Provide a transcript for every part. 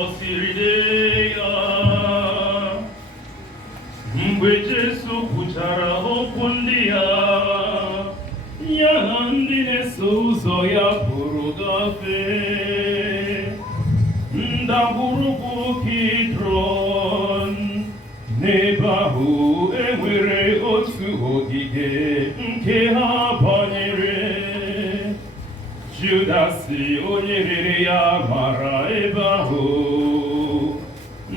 gọziri ya. Mgbe Jesu kwuchara okwu ndị ya na ndị na-eso ụzọ ya pụrụ gafee ndagwurugwu Kidron. N'ebe ahụ enwere otu ogige nke ha banyere. Judas onye rere ya mara ebe ahụ,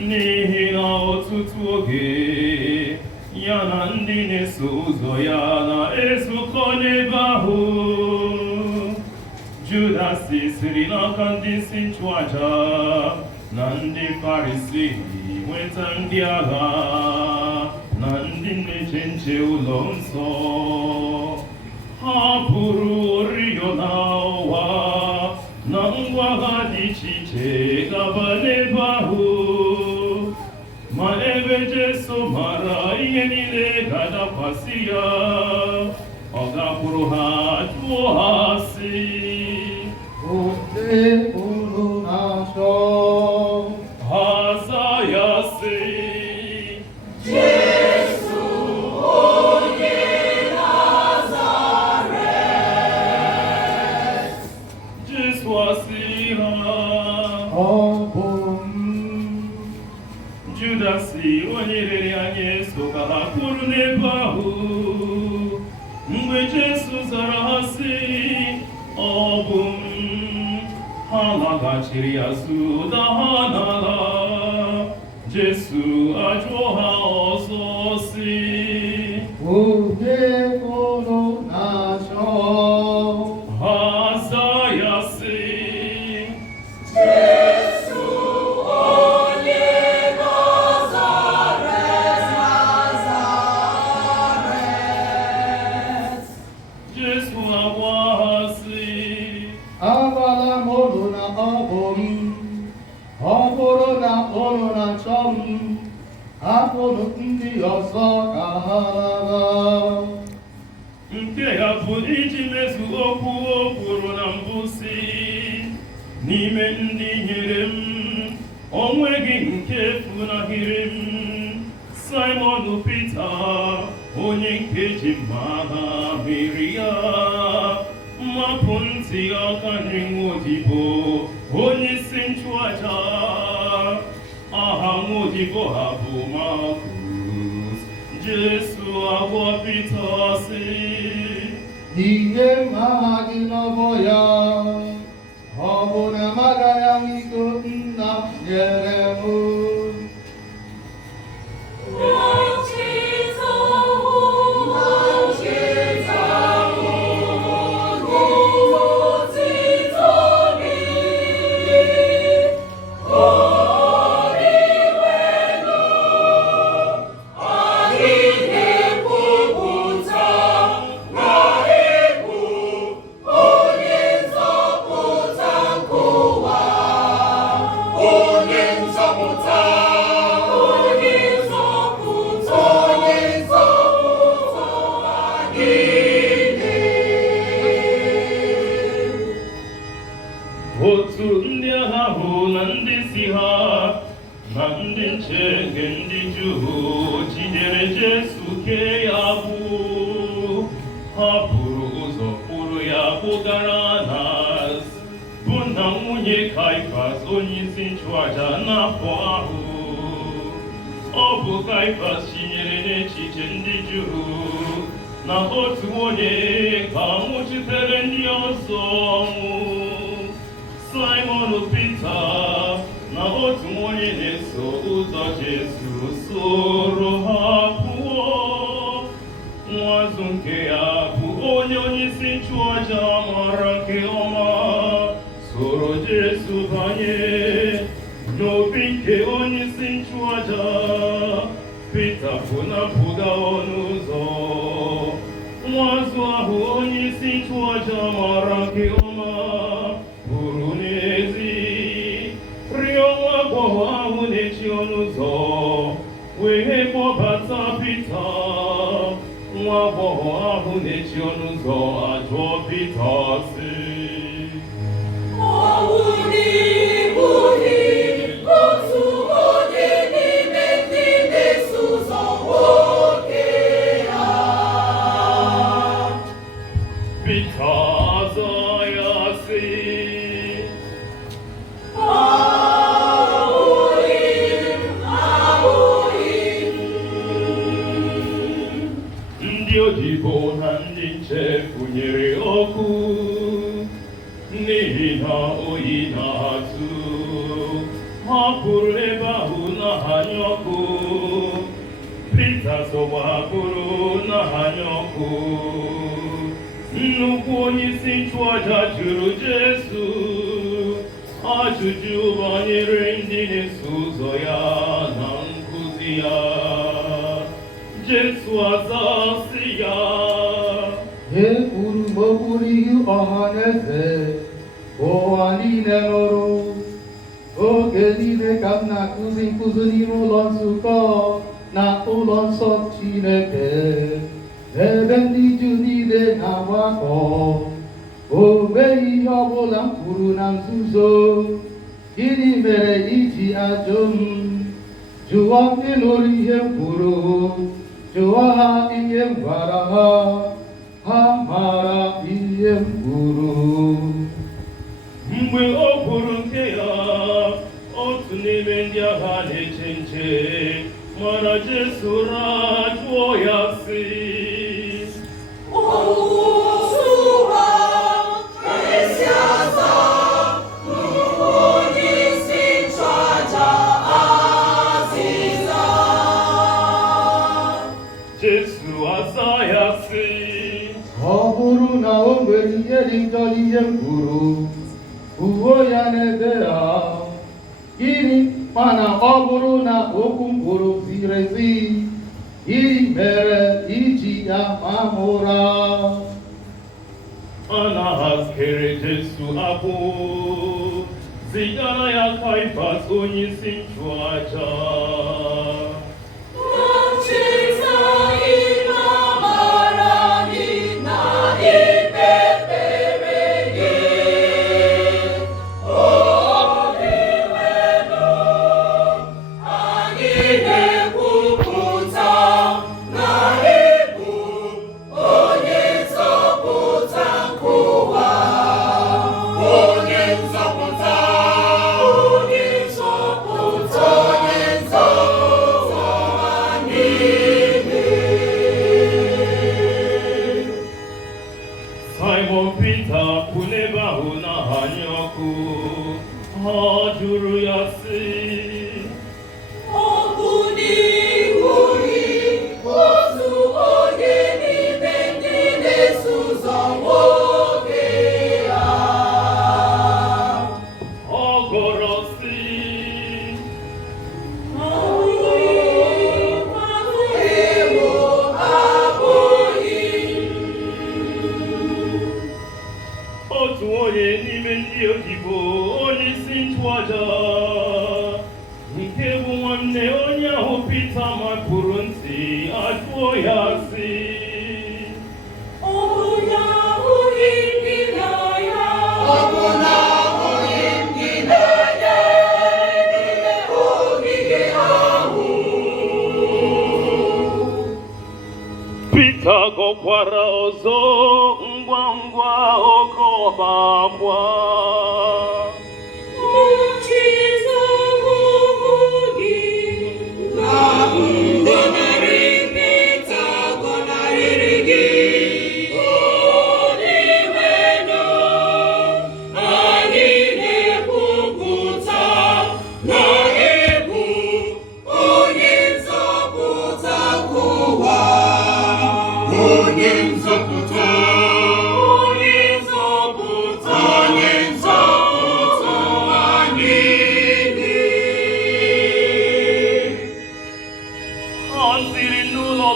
n'ihi na ọtụtụ oge ya na ndị na-eso ụzọ ya na-ezukọ n'ebe ahụ. Judas siri n'aka ndị isi nchụaja na ndị Farisii nweta ndị agha na ndị na-eche nche ụlọ nsọ. Ha buru oriọna ụwa na ngwa agha dị iche iche gaba n'ebe ahụ. Ma ebe Jesu mara ihe niile ga-adakwasị ya, ọ gakwuru ha jụọ ha sị, "Olee unu na-achọ?" Ha zaa ya sị, Jesu onye Nazaret. Jesu asị ha, "Ọ bụ m." Judas onye rere anyị so ka ha kwuru n'ebe ahụ. Mgbe Jesu zara ha sị, "Ọ bụ m," ha laghachiri azụ daa ha n'ala. Jesu ajụọ ha ọzọ sị, "Olee unu na-achọ?" ha zaa ya sị, Jesu onye Nazaret. Jesu agwa ha sị, Agwala m unu na ọ bụ m. Ọ bụrụ na unu na-achọ m, hapụnụ ndị ọzọ ka ha laba. nke ya bụ iji mezu okwu o kwuru na mbụ sị, n'ime ndị nyere m o nweghị nke funahịrị m. Simon Pita onye nke ji mma agha meri ya, mmapụ ntị aka nri nwaodibo onye isi nchụaja. Aha nwaodibo ha bụ Malkus. Jesu agwọ Pita sị, Ihe mma gị n'ọbọ ya, ọ bụ na m agaghị anwụ iko nna m nyere m. otu ndị agha ahụ na ndị si ha na ndị nche nke ndị Juu jidere Jesu kee ya agbụ. Ha buru ụzọ kpụrụ ya kpụgara Anas, bụ nna nwunye Kaifas onye isi nchụaja n'afọ ahụ. Ọ bụ Kaifas chinyere n'echiche ndị Juu na otu onye ga-anwụchitere ndị ọzọ ọnwụ. Simon Pita na otu onye na-eso ụzọ Jesu soro ha pụọ. Nwazụ nke ya bụ onye isi nchụaja mara nke ọma soro Jesu banye n'obi nke onye isi nchụaja. Pita bụ na mpụga ọnụ ụzọ. Nwazụ ahụ onye isi nchụaja mara nke ọma buru n'ezi rịọ nwa agbọghọ ahụ na-echi ọnụ ụzọ, wee kpọbata Pita. Nwa agbọghọ ahụ na-echi ọnụ ụzọ ajụọ Pita sị, Ọ bụ n'ịbụ hapụrụ ebe ahụ na-anya ọkụ. Pita sọgba hapụrụ na-anya ọkụ. Nnukwu onyeisi nchụaja jụrụ Jesu ajụjụ banyere ndị na-eso ụzọ ya na nkuzi ya. Jesu aza sị ya, ekwuru m okwu n'ihu ọha na eze, ụwa niile nụrụ. Oge niile ka m na-akụzi nkụzi n'ime ụlọ nzukọ na ụlọ nsọ Chineke, ebe ndị Juu niile na-agbakọ. O nweghị ihe ọbụla m kwuru na nzuzo. Gịnị mere iji ajụ m? Jụọ ndị nụrụ ihe m kwuru, jụọ ha ihe m gwara ha. Ha mara ihe m kwuru. Mgbe o kwuru nke ya, otu n'ime ndị agha na-eche nche mara Jesu ụra jụọ ya sị, Jesu aza ya sị, ọ bụrụ na o nwere ihe dị njọ n'ihe m kwuru, kwuo ya n'ebe a. Gịnị mana ọ bụrụ na okwu m kwuru ziri ezi, gịnị mere iji ya ma m ụra? a na-ahazikere Jesu abụ zigara ya Kaịfas onyeisi nchụaja. Simon Peter kwụ n'ebe ahụ na-anya ọkụ. Ha jụrụ ya sị, ọ gọrọ sị, otu onye n'ime ndị odibo onyeisi nchụaja nke bụ nwanne onye ahụ Pita mapụrụ ntị ajụọ ya sị, Pita gọkwara ọzọ ngwa ngwa oke ọba akwa.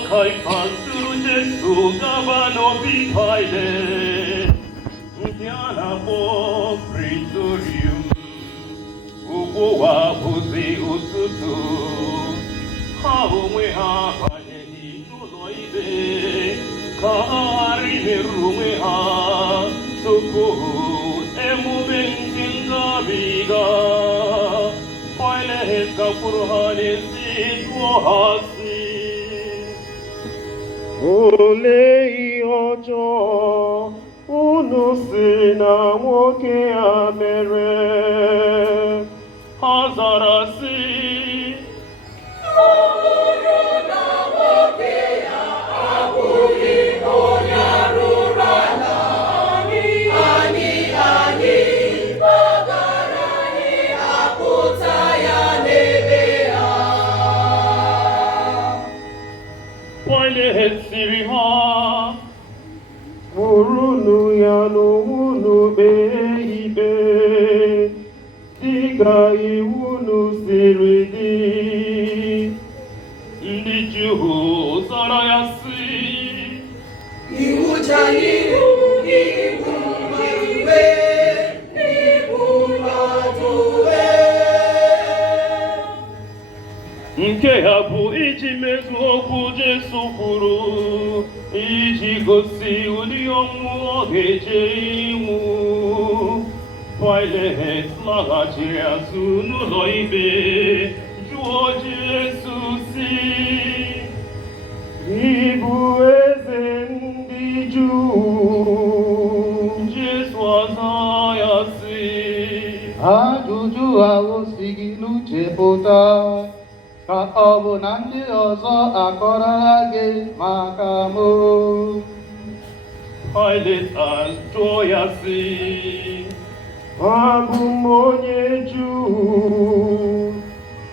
Kaịfas duru Jesu gaba n'obi Pailet nke a na-akpọ Praetorium. Ugbu a bụzi ụtụtụ, ha onwe ha banyeghị n'ụlọ ikpe ka ha ghara imerụ onwe ha tupu emume ndị ngabiga. Pailet gakwuru ha n'ezi jụọ ha sị, olee ihe ọjọọ unu si na nwoke a mere? Ha zara sị, Anyị, ọ gara anyị apụta ya. Pilet siri ha, kpụrụnụ ya n'onwunu kpee ikpe dịka iwu unu siri dị. ndị Juu zara ya sị, Iwu anyị iwu mmadụ iwu mmadụ nke ha bụ iji mezuo okwu Jesu kwuru, iji gosi ụdị ọnwụ ọ ga-eje inwu. Pilet laghachiri azụ n'ụlọ ikpe jụọ Jesu sị, Ị bụ eze ndị Juu? Jesu aza ya sị, Ajụjụ ahụ si gị n'uche pụta, ka ọ bụ na ndị ọzọ akọrọla gị maka mụ? Pilet ajụọ ya sị, Abụ m onye Juu.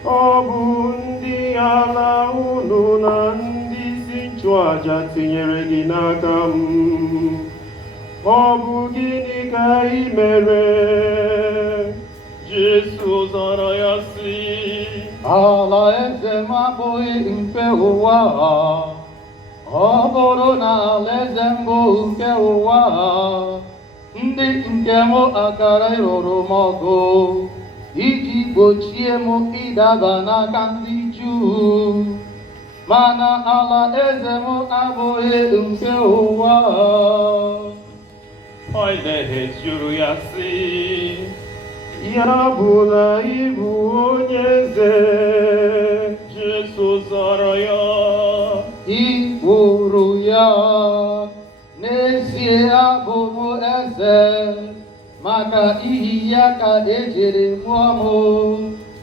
Ọ bụ ndị ala unu na ndị isi nchụaja tinyere gị n'aka m. Ọ bụ gịnị ka ị mere? Jesu zara ya sị, Alaeze m abụghị nke ụwa a. Ọ bụrụ na alaeze m bụ nke ụwa a, ndị nke m akara ịrụrụ m ọgụ iji gbochie m ịdaba n'aka ndị Juu. Mana alaeze m abụghị nke ụwa a. Pilet jụrụ ya sị, Ya bụ na ị bụ onye eze? Jesu zara ya, Ị kwuru ya, n'ezie abụ m eze, maka ihi ya ka ejiri mụọ m,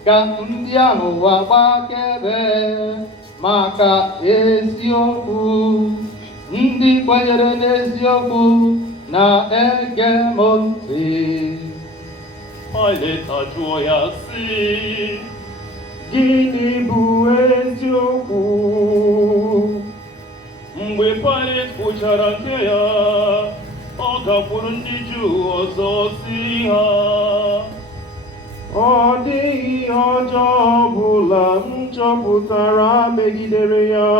ka ndị ahụ gbaa akaebe maka eziokwu. Ndị kwenyere n'eziokwu na-ege m ntị. Pilet ajụọ ya sị, Gịnị bụ eziokwu? mgbe Pilet kwuchara nke ya, ọ gakwuru ndị Juu ọzọ sị ha, Ọ dịghị ihe ọjọọ ọbụla m chọpụtara megidere ya,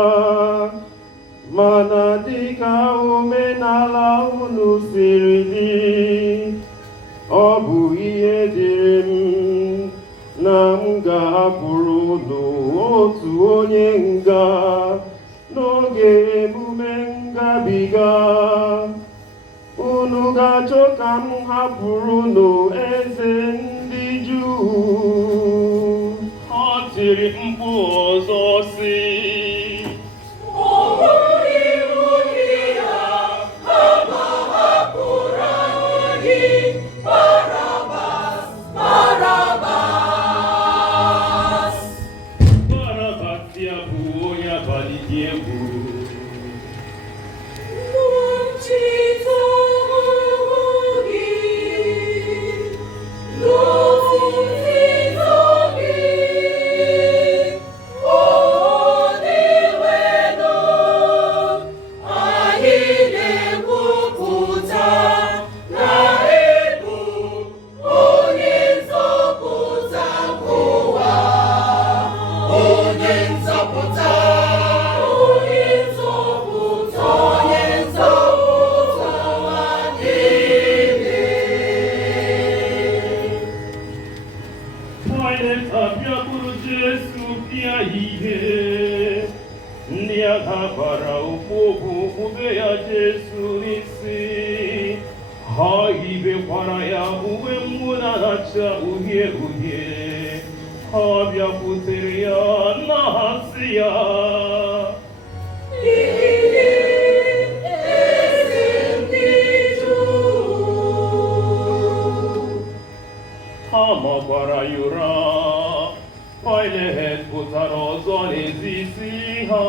mana dịka omenala unu siri dị, ọ bụ ihe dịrị m na m ga-ahapụrụ unu otu onye nga n'oge emume ngabiga. Unu ga-achọ ka m hapụrụ unu eze ndị Juu? ha tiri mkpu ọzọ sị, Barabas ya bụ onye abalị dị egwu. Pilet abịakwuru Jesu pịa ya ihe. Ndị agha gbara okpu kpube ya Jesu n'isi. Ha yibekwara ya uwe mwụda na-acha uhie uhie. Ha bịakwutere ya na-asị ya, ha makwara ya ụra. Pilet pụtara ọzọ n'etiti ha.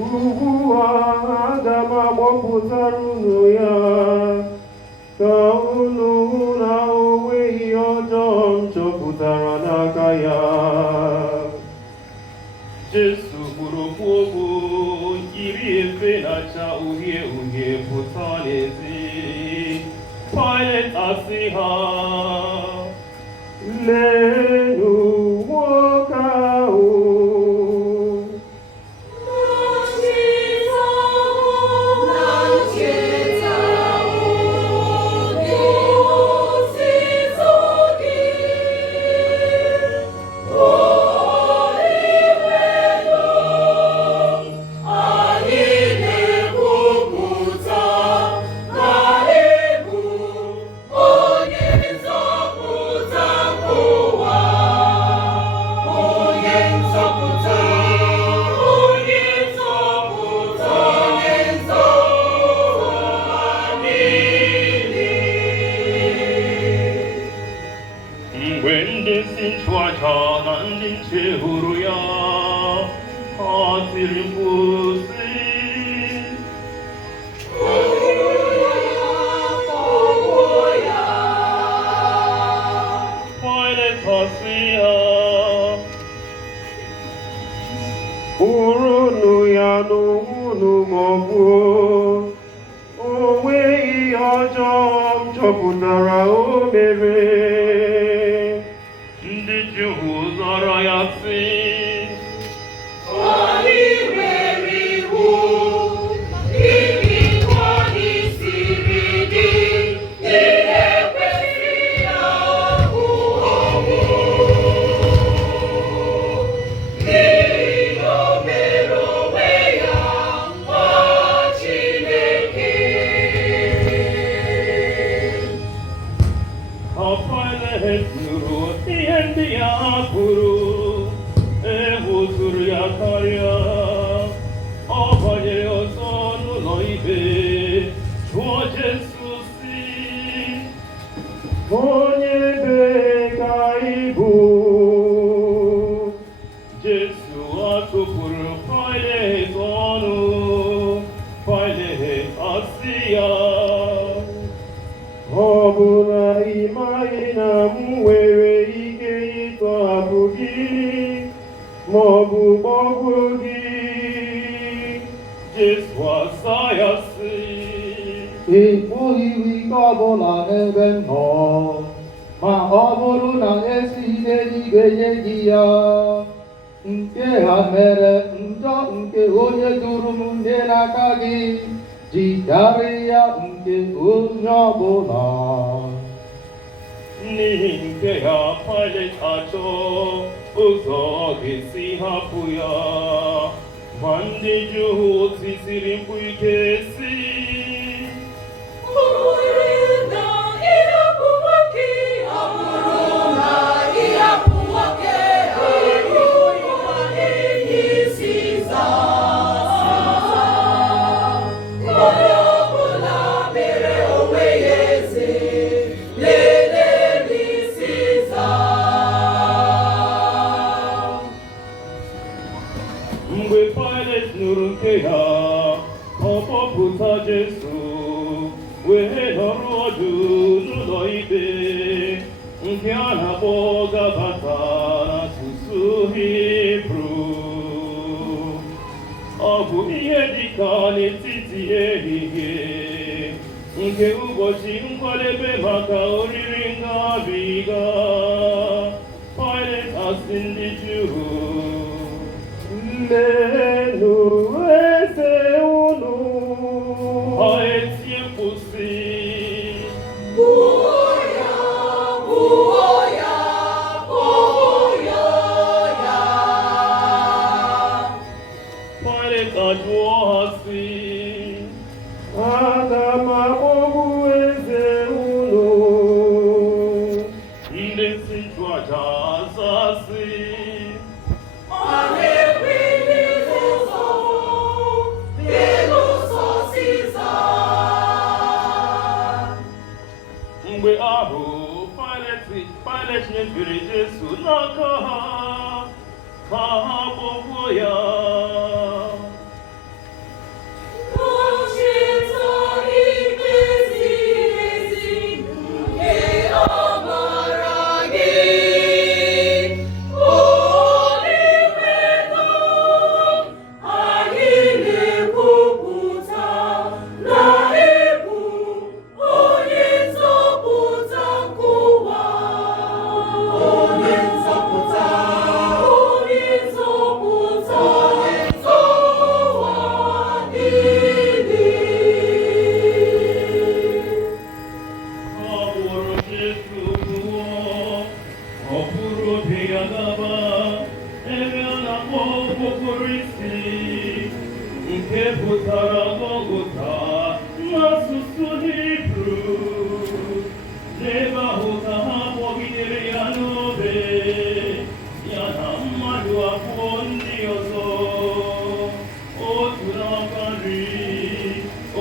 Ugbu a aga m agbapụtara unu ya, ka unu hụ na o nweghị ọjọọ m chọpụtara n'aka ya. Jesu kwuru okwu efe na-acha uhie uhie pụta n'ezi. Pilet asị ha, leenụ nwoke ahụ. mgbe ndị isi nchụaja na ndị nche hụrụ ya, ha tiri mkpu sị, Pilet asị ha, kpụrụnụ ya n'onwunu maọbụ o nweghị ihe ọjọọ m chọpụtara o mere. ndị Juu zara ya sị, Anyị nwere iwu, n'ihi na anyị siri dị, ihe kwesịrị ya bụ ọnwụ. N'ihi na o mere onwe ya nwa Chineke. ka Pilet nụrụ ihe ndị ya kwuru, egwu tụrụ ya karịa. Ọ banyere ọzọ n'ụlọ ikpe, jụọ Jesu sị, Onye ebere ka ị bụ? Jesu atụpụrụ Pilet ọnụ. Pilet asị ya, Ọ bụ na ị maghị na m nwere ike ịtọhapụ gị maọbụ gbagbuo gị? Jesu asa ya sị, ị pụghị iwe ike ọbụla n'ebe m nọ, ma ọ bụrụ na esighị n'eluigwe nye gị ya. Nke ha mere njọ nke onye duru m nne n'aka gị ji karịa nke onye ọbụla. n'ihi nke ya Pilet achọ ụzọ ọ ga-esi hapụ ya. Ma ndị Juu tisiri mkpu ike sị, mgbe Pilet nụrụ nke ya, ọ kpọpụta Jesu wee nọrọ ọdụ n'ụlọ ikpe, nke a na-akpọ Gabata n'asụsụ Hibru. Ọ bụ ihe dịka n'etiti ehihie nke ụbọchị nkwadebe maka oriri ngabiga. Pilet asị ndị Juu, leenụ eze unu. ha etie mkpu sị, Pilet ajụọ ha sị, Aga m akpọgbu eze unu. ndị isi nchụaja aza sị, mgbe ahụ Pilet nyefere Jesu n'aka ha ka ha kpọgbuo ya. Anyị na-ekwu agaba ebe a na-akpọ okpokoro isi nke pụtara Gọgọta n'asụsụ Hibru. N'ebe ahụ ka ha kpọgidere ya n'obe ya na mmadụ abụọ ndị ọzọ, otu n'aka nri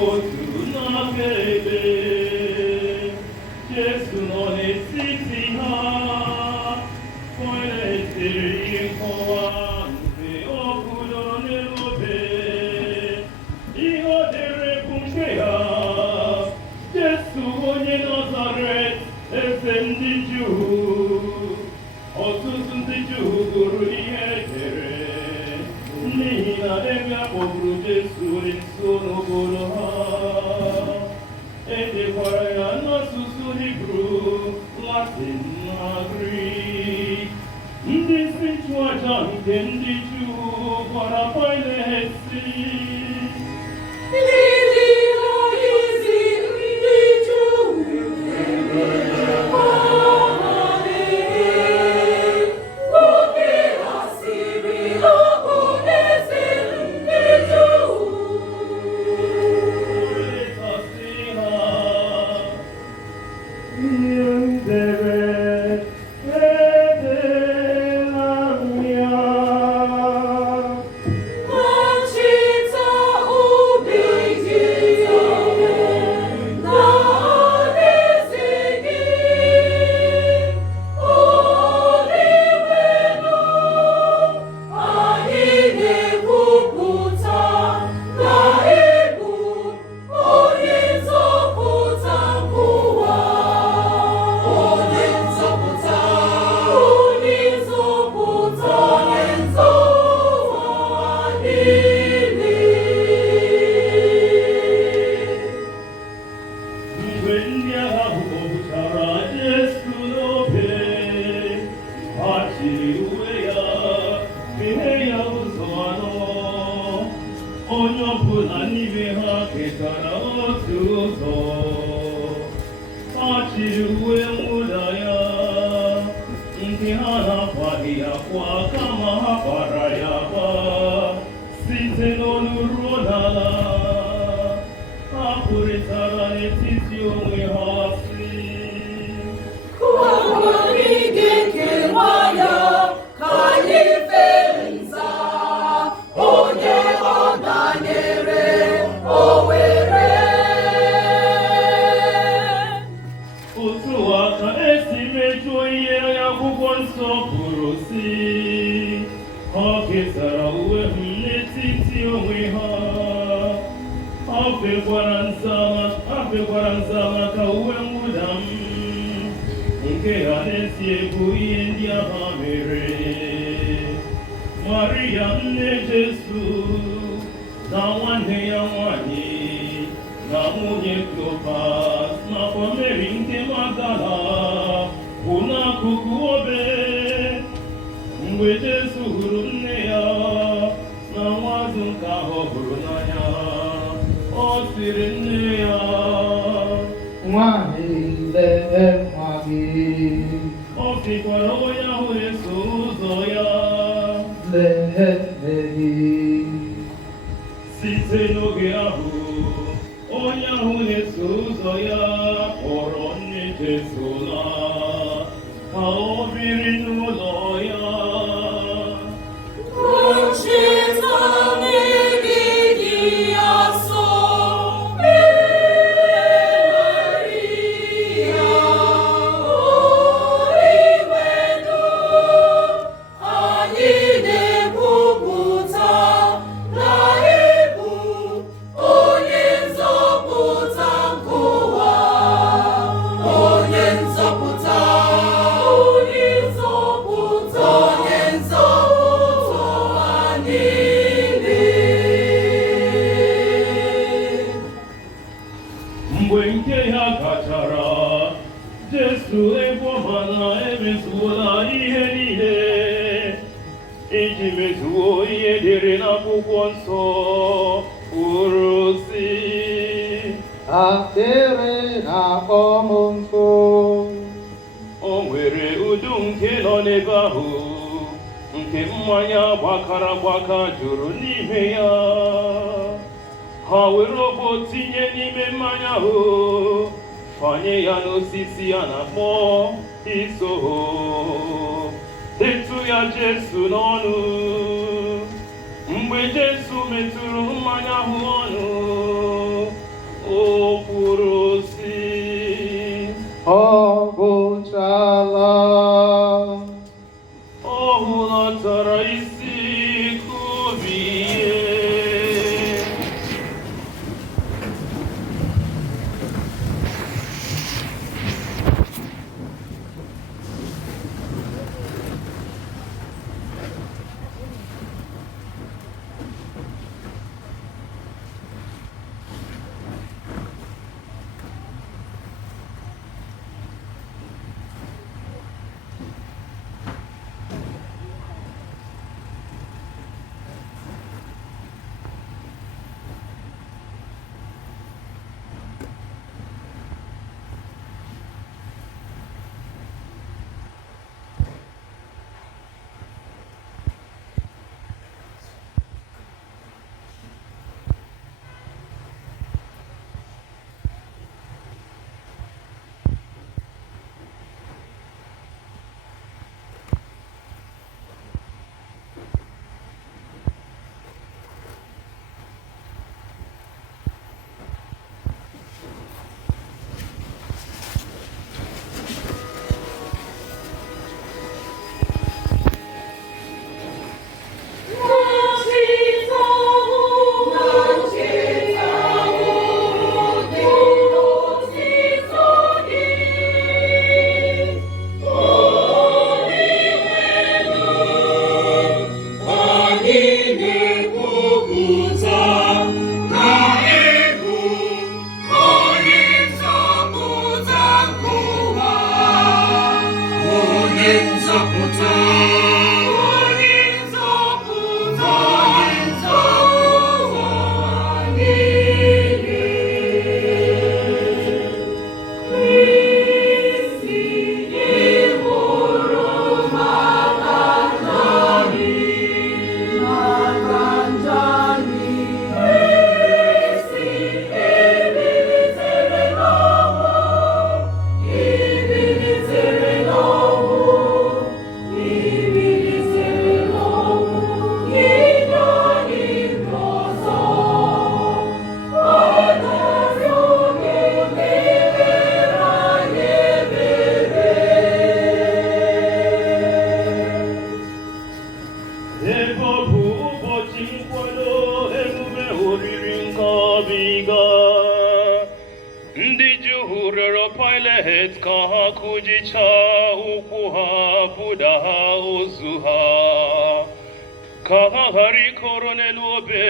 otu n'aka ekpe. Jesu nọ n'etiti ha, Pilet dere nkọwa nke o kwudoro n'obe. Ihe o dere bụ nke ya: Jesu onye Nazaret, eze ndị Juu. Ọtụtụ ndị Juu gụrụ ihe edere, n'ihi na ebe a kpọgburu Jesu dị nso n'obodo ha. E dekwara ya n'asụsụ Hibru, Latin na Grik. Ndị isi nchụaja nke ndị Juu gwara Pilet sị, onye ọbụla n'ime ha ketara otu ụzọ. Ha chịrị uwe mwụda ya nke ha na-akwaghị akwa, kama ha kwara ya akwa site n'olu ruo n'ala. Ha kwurịtara n'etiti onwe ha sị, anyị ga-ekewa ya ka anyị fee nza, onye ọ danyere o were. otu a ka esi mejuo ihe akwụkwọ nsọ kwuru sị, ha kesara uwe ha n'etiti onwe ha. Ha fekwara nza maka uwe mwụda m, nke ha n'ezie bụ ihe ndị ahụ mere. Maria nne Jesu na nwanne ya nwanyị na nwunye Klopas nakwa Meri nke Magdala kwụ n'akụkụ obe. Mgbe Jesu hụrụ nne ya na nwazụ nke ahụ ọ hụrụ n'anya, ọ sịrị nne ya, Nwanyị, lee nwa gị. ọ sịkwara onye ahụ na-eso ụzọ ya, Lee nne gị. site n'oge ahụ onye ahụ na-eso ụzọ ya kpọrọ nne Jesu laa ka o biri n'ụlọ ya. Mgbe nke ha gachara, Jesu ebe ọ ma na emezuola ihe niile, iji mezuo ihe dere n'akwụkwọ nsọ kwuru sị, Akpịrị na-akpọ m nkụ. o nwere udu nke nọ n'ebe ahụ nke mmanya gbakara agbaka juru n'ime ya. Ha were ogbo tinye n'ime mmanya ahụ fanye ya n'osisi a na-akpọ isoho, etu ya Jesu n'ọnụ. Mgbe Jesu metụrụ mmanya ahụ ọnụ, o kwuru sị, ọ gwụchala. ọ hulatara isi kubie. Pilet ka ha kụjichaa ụkwụ ha bụda ha ozu ha ka ha ghara ịkọrọ n'elu obe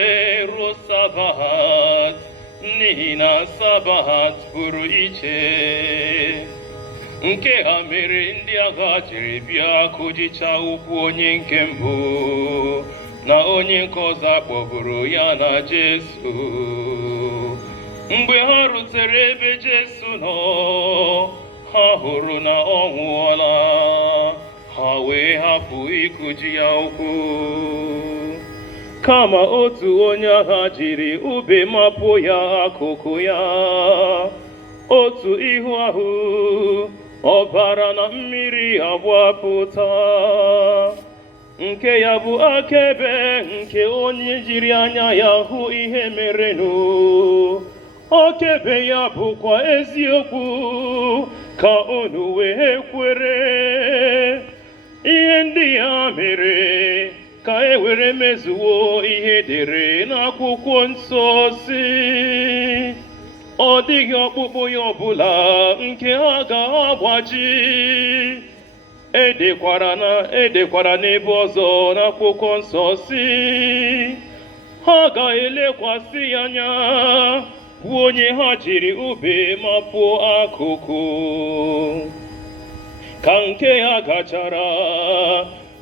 ruo Sabat, n'ihi na Sabat pụrụ iche. Nke ha mere ndị agha jiri bịa kụjichaa ụkwụ onye nke mbụ na onye nke ọzọ kpọburu ya na Jesu. Mgbe ha rutere ebe Jesu nọ, ha hụrụ na ọ nwụọla, ha wee hapụ ịkụji ya ụkwụ. Kama otu onye agha jiri ube mapụ ya akụkụ ya, otu ihu ahụ, ọbara na mmiri agbapụta. Nke ya bụ akaebe nke onye jiri anya ya hụ ihe merenụ. Akaebe ya bụkwa eziokwu, ka unu wee kwere. Ihe ndị ya mere ka e were mezuo ihe dere n'akwụkwọ nsọ si, ọ dịghị ọkpụkpụ ya ọbụla nke ha ga-agbaji. Edekwara n'ebe ọzọ n'akwụkwọ nsọ si, ha ga-elekwasị ya anya, bụ onye ha jiri ube mapụọ akụkụ. Ka nke ya gachara,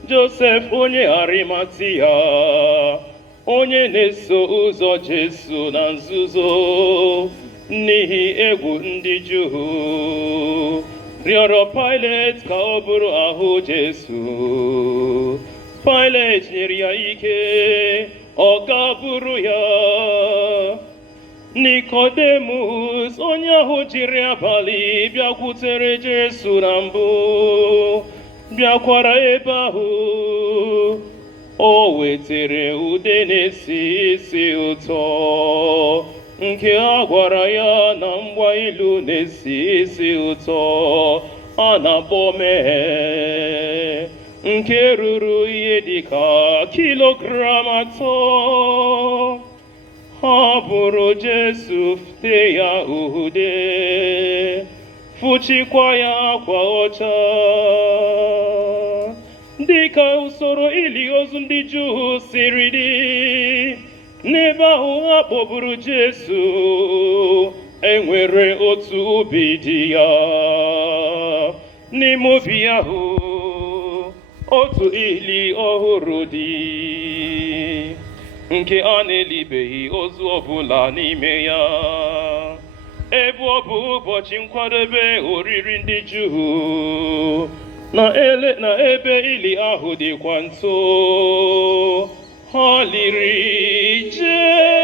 Josef onye Arimatia, onye na-eso ụzọ Jesu na nzuzo n'ihi egwu ndị Juu, rịọrọ Pilet ka ọ bụrụ ahụ Jesu. Pilet nyere ya ike, ọ ga-bụrụ ya. Nikodemus, onye ahụ jiri abalị bịakwutere Jesu na mbụ, bịakwara ebe ahụ. O wetere ude na-esi isi ụtọ, nke a gwara ya na mgba ilu na-esi isi ụtọ a na-akpọ mee, nke ruru ihe dịka kilogram 3. Ha bụrụ Jesu fute ya ude, fụchikwa ya akwa ọcha. Dịka usoro ili ozu ndị Juu siri dị, n'ebe ahụ ha kpọburu Jesu, enwere otu ubi dị ya. N'ime ubi ahụ, otu ili ọhụrụ dị, nke a na-elibeghị ozu ọbụla n'ime ya. Ebe ọ bụ ụbọchị nkwadebe oriri ndị Juu, na ebe ili ahụ dịkwa nso, ha liri Jesu.